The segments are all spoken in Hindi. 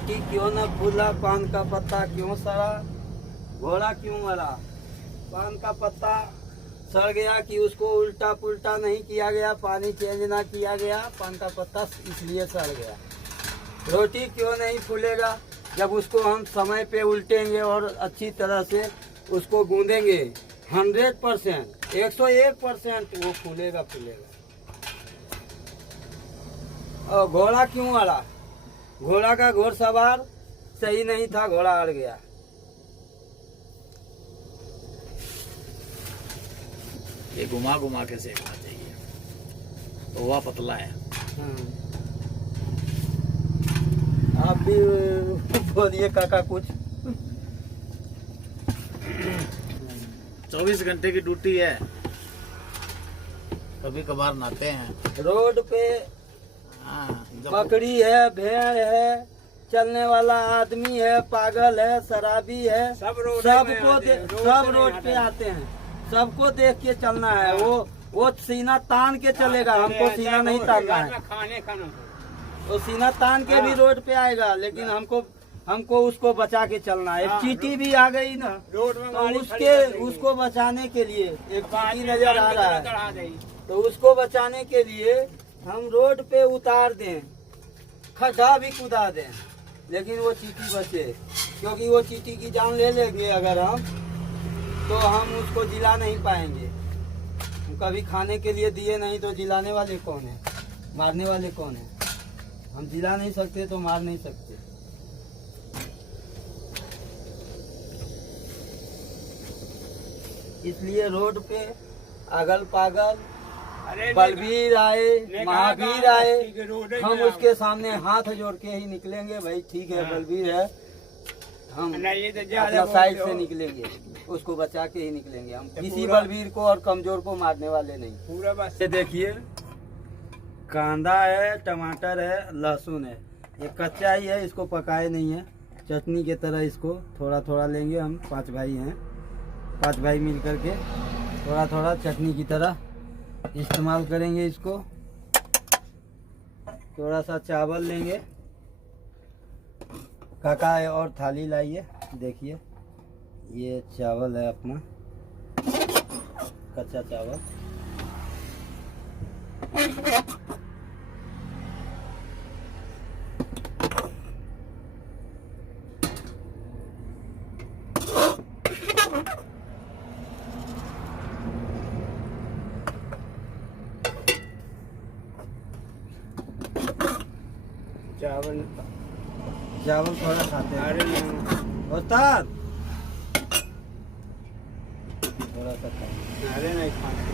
रोटी क्यों न फूला, पान का पत्ता क्यों सड़ा, घोड़ा क्यों मरा। पान का पत्ता सड़ गया कि उसको उल्टा पुल्टा नहीं किया गया, पानी चेंज ना किया गया, पान का पत्ता इसलिए सड़ गया। रोटी क्यों नहीं फूलेगा, जब उसको हम समय पे उल्टेंगे और अच्छी तरह से उसको गूंदेंगे 100%, 101% वो फूलेगा फूलेगा। और घोड़ा क्यों अड़ा, घोड़ा का घोड़सवार सही नहीं था, घोड़ा अड़ गया। ये घुमा घुमा के सेकना चाहिए, तो वह पतला है। आप भी बोलिए काका कुछ। 24 घंटे की ड्यूटी है, कभी कभार नहाते हैं रोड पे। बकरी है, भेड़ है, चलने वाला आदमी है, पागल है, शराबी है, सब रोड पे आते हैं। सबको देख के चलना है। वो सीना तान के चलेगा, हमको सीना नहीं तानना है। वो सीना तान के भी रोड पे आएगा, लेकिन हमको उसको बचा के चलना है। एक चींटी भी आ गई ना, तो उसको बचाने के लिए एक चींटी नजर आ रहा है, तो उसको बचाने के लिए हम रोड पे उतार दें, खड्डा भी कुदा दें, लेकिन वो चींटी बचे। क्योंकि वो चींटी की जान ले लेंगे अगर हम, तो हम उसको जिला नहीं पाएंगे। कभी खाने के लिए दिए नहीं तो जिलाने वाले कौन है, मारने वाले कौन है। हम जिला नहीं सकते तो मार नहीं सकते। इसलिए रोड पे अगल पागल बलबीर आए, महावीर आए, हम उसके सामने हाथ जोड़ के ही निकलेंगे। भाई ठीक है, बलबीर है, हम अपना साइड से निकलेंगे, उसको बचा के ही निकलेंगे। हम किसी बलबीर को और कमजोर को मारने वाले नहीं। पूरा बस ये देखिए, कांदा है, टमाटर है, लहसुन है। ये कच्चा ही है, इसको पकाए नहीं है। चटनी के तरह इसको थोड़ा थोड़ा लेंगे। हम 5 भाई हैं, 5 भाई मिल करके थोड़ा थोड़ा चटनी की तरह इस्तेमाल करेंगे इसको। थोड़ा सा चावल लेंगे। काका और थाली लाइए, देखिए ये चावल है अपना, कच्चा चावल। चावल थोड़ा खाते हैं। अरे उस्ताद थोड़ा सा खाते। अरे नहीं खाते।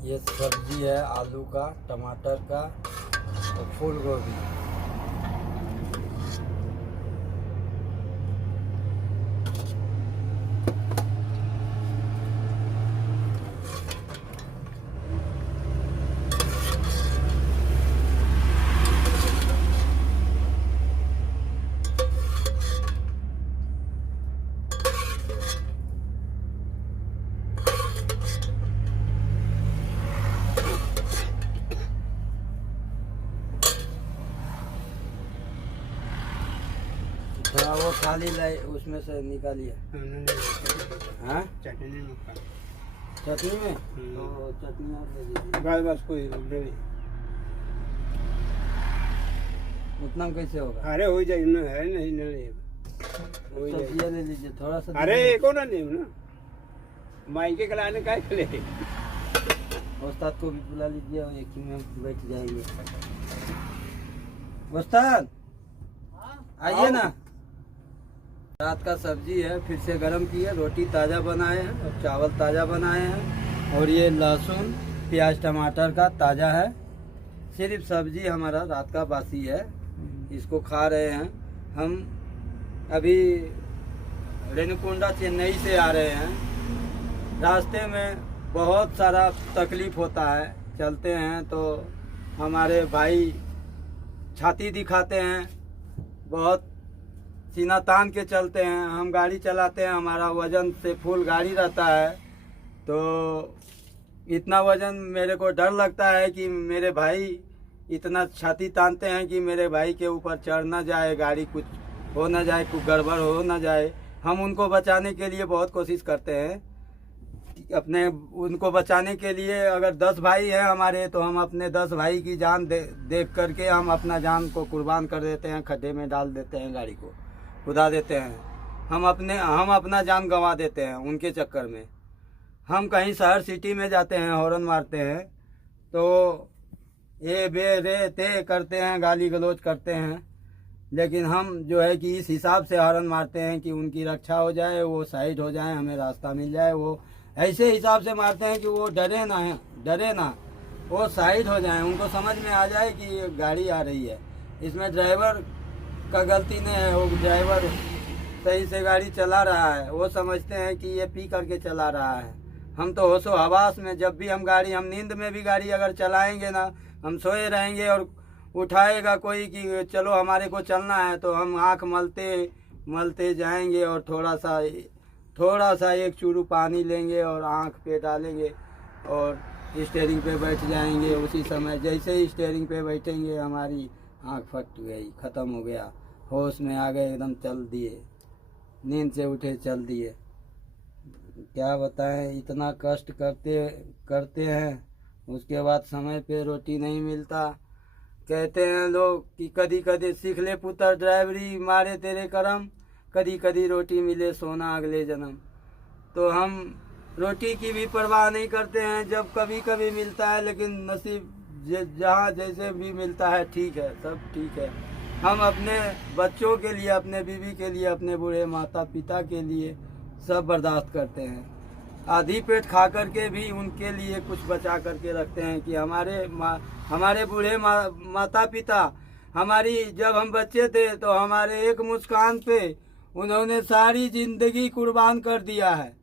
ये सब्जी है आलू का, टमाटर का और फूल गोभी। थोड़ा वो थाली लाई, उसमें से निकालिए। हाँ चटनी में, चटनी में तो चटनी और ले लीजिए। बस कोई उतना कैसे होगा। अरे हो जाए ना, है नहीं सब्जियाँ ले लीजिए थोड़ा सा। अरे एको ना नहीं ना, माइके खिलाने का खिले। उस्ताद को भी बुला लीजिए, एक ही में बैठ जाएंगे। उस्ताद आइए ना। रात का सब्जी है, फिर से गरम किए, रोटी ताज़ा बनाए हैं और चावल ताज़ा बनाए हैं, और ये लहसुन प्याज टमाटर का ताज़ा है। सिर्फ सब्जी हमारा रात का बासी है, इसको खा रहे हैं। हम अभी रेणुकुंडा चेन्नई से आ रहे हैं। रास्ते में बहुत सारा तकलीफ होता है, चलते हैं तो हमारे भाई छाती दिखाते हैं, बहुत सीना तान के चलते हैं। हम गाड़ी चलाते हैं, हमारा वजन से फुल गाड़ी रहता है, तो इतना वजन मेरे को डर लगता है कि मेरे भाई इतना छाती तानते हैं कि मेरे भाई के ऊपर चढ़ ना जाए, गाड़ी कुछ हो ना जाए, कुछ गड़बड़ हो ना जाए। हम उनको बचाने के लिए बहुत कोशिश करते हैं, उनको बचाने के लिए। अगर 10 भाई हैं हमारे, तो हम अपने 10 भाई की जान देख करके हम अपना जान को कुर्बान कर देते हैं, खड्डे में डाल देते हैं, गाड़ी को खुदा देते हैं। हम अपना जान गंवा देते हैं उनके चक्कर में। हम कहीं शहर सिटी में जाते हैं, हॉर्न मारते हैं, तो ये बे रे ते करते हैं, गाली गलौज करते हैं। लेकिन हम जो है कि इस हिसाब से हॉर्न मारते हैं कि उनकी रक्षा हो जाए, वो साइड हो जाए, हमें रास्ता मिल जाए। वो ऐसे हिसाब से मारते हैं कि वो डरे ना, वो साइड हो जाए, उनको समझ में आ जाए कि ये गाड़ी आ रही है। इसमें ड्राइवर का गलती नहीं है, वो ड्राइवर सही से गाड़ी चला रहा है, वो समझते हैं कि ये पी करके चला रहा है। हम तो होशो हवास में, जब भी हम नींद में भी गाड़ी अगर चलाएंगे ना, हम सोए रहेंगे और उठाएगा कोई कि चलो हमारे को चलना है, तो हम आँख मलते जाएंगे और थोड़ा सा एक चूरू पानी लेंगे और आँख पे डालेंगे और स्टीयरिंग पे बैठ जाएंगे। उसी समय जैसे ही स्टीयरिंग पे बैठेंगे, हमारी आँख फट गई, ख़त्म हो गया, होश में आ गए, एकदम चल दिए, नींद से उठे चल दिए। क्या बताएं, इतना कष्ट करते हैं, उसके बाद समय पे रोटी नहीं मिलता। कहते हैं लोग कि कदी कदी सीख ले पुत्र ड्राइवरी, मारे तेरे करम, कदी कदी रोटी मिले सोना अगले जन्म। तो हम रोटी की भी परवाह नहीं करते हैं, जब कभी कभी मिलता है, लेकिन नसीब जहाँ जैसे भी मिलता है ठीक है, सब ठीक है। हम अपने बच्चों के लिए, अपने बीवी के लिए, अपने बूढ़े माता पिता के लिए सब बर्दाश्त करते हैं। आधी पेट खा करके भी उनके लिए कुछ बचा करके रखते हैं कि हमारे बूढ़े माता पिता, जब हम बच्चे थे तो हमारे एक मुस्कान पे उन्होंने सारी जिंदगी कुर्बान कर दिया है।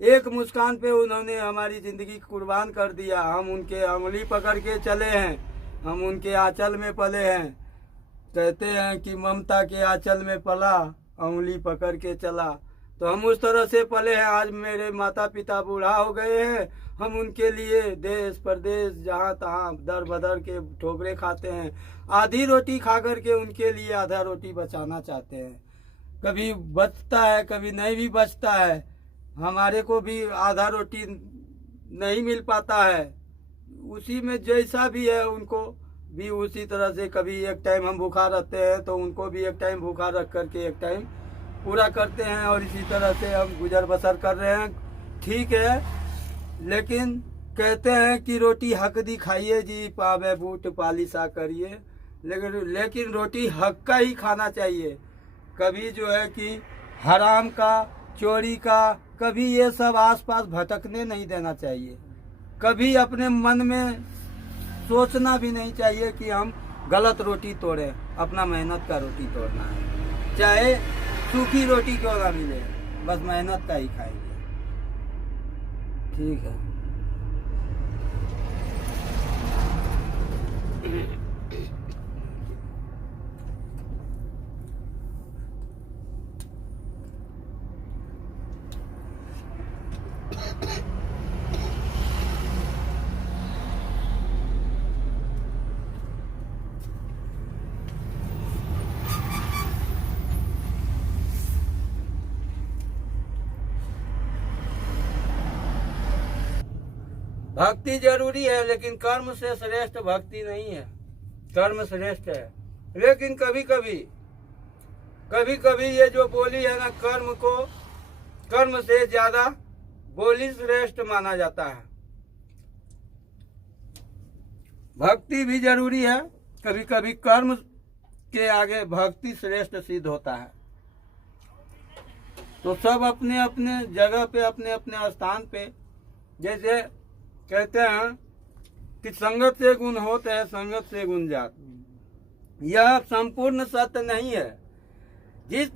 एक मुस्कान पे उन्होंने हमारी ज़िंदगी कुर्बान कर दिया। हम उनके उंगली पकड़ के चले हैं, हम उनके आंचल में पले हैं। कहते हैं कि ममता के आंचल में पला, उंगली पकड़ के चला। तो हम उस तरह से पले हैं। आज मेरे माता पिता बूढ़ा हो गए हैं, हम उनके लिए देश प्रदेश जहाँ तहाँ दर बदर के ठोकरे खाते हैं। आधी रोटी खा करके उनके लिए आधा रोटी बचाना चाहते हैं। कभी बचता है, कभी नहीं भी बचता है। हमारे को भी आधा रोटी नहीं मिल पाता है, उसी में जैसा भी है उनको भी उसी तरह से। कभी एक टाइम हम भूखा रहते हैं तो उनको भी एक टाइम भूखा रख करके एक टाइम पूरा करते हैं, और इसी तरह से हम गुजर बसर कर रहे हैं। ठीक है, लेकिन कहते हैं कि रोटी हक दी खाइए जी, पावे बूट पालिशा करिए। लेकिन रोटी हक का ही खाना चाहिए। कभी जो है कि हराम का, चोरी का, कभी ये सब आसपास भटकने नहीं देना चाहिए। कभी अपने मन में सोचना भी नहीं चाहिए कि हम गलत रोटी तोड़ें। अपना मेहनत का रोटी तोड़ना है, चाहे सूखी रोटी क्यों ना मिले, बस मेहनत का ही खाएंगे। ठीक है। भक्ति जरूरी है, लेकिन कर्म से श्रेष्ठ भक्ति नहीं है। कर्म श्रेष्ठ है, लेकिन कभी कभी ये जो बोली है ना, कर्म से ज्यादा बोली श्रेष्ठ माना जाता है। भक्ति भी जरूरी है, कभी कभी कर्म के आगे भक्ति श्रेष्ठ सिद्ध होता है। तो सब अपने अपने जगह पे, अपने अपने स्थान पे, जैसे कहते हैं कि संगत से गुण होते हैं, संगत से गुण जात। यह संपूर्ण सत्य नहीं है। जिस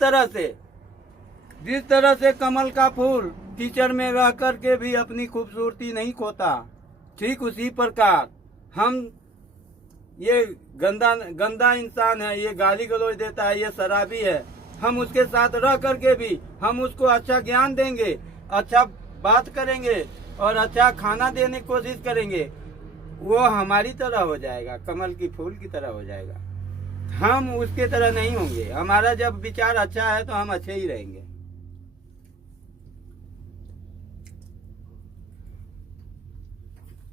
तरह से कमल का फूल कीचड़ में रह कर के भी अपनी खूबसूरती नहीं खोता, ठीक उसी प्रकार हम, ये गंदा इंसान है, ये गाली गलौज देता है, ये शराबी है, हम उसके साथ रह करके भी हम उसको अच्छा ज्ञान देंगे, अच्छा बात करेंगे और अच्छा खाना देने की कोशिश करेंगे, वो हमारी तरह हो जाएगा, कमल की फूल की तरह हो जाएगा। हम उसके तरह नहीं होंगे। हमारा जब विचार अच्छा है तो हम अच्छे ही रहेंगे।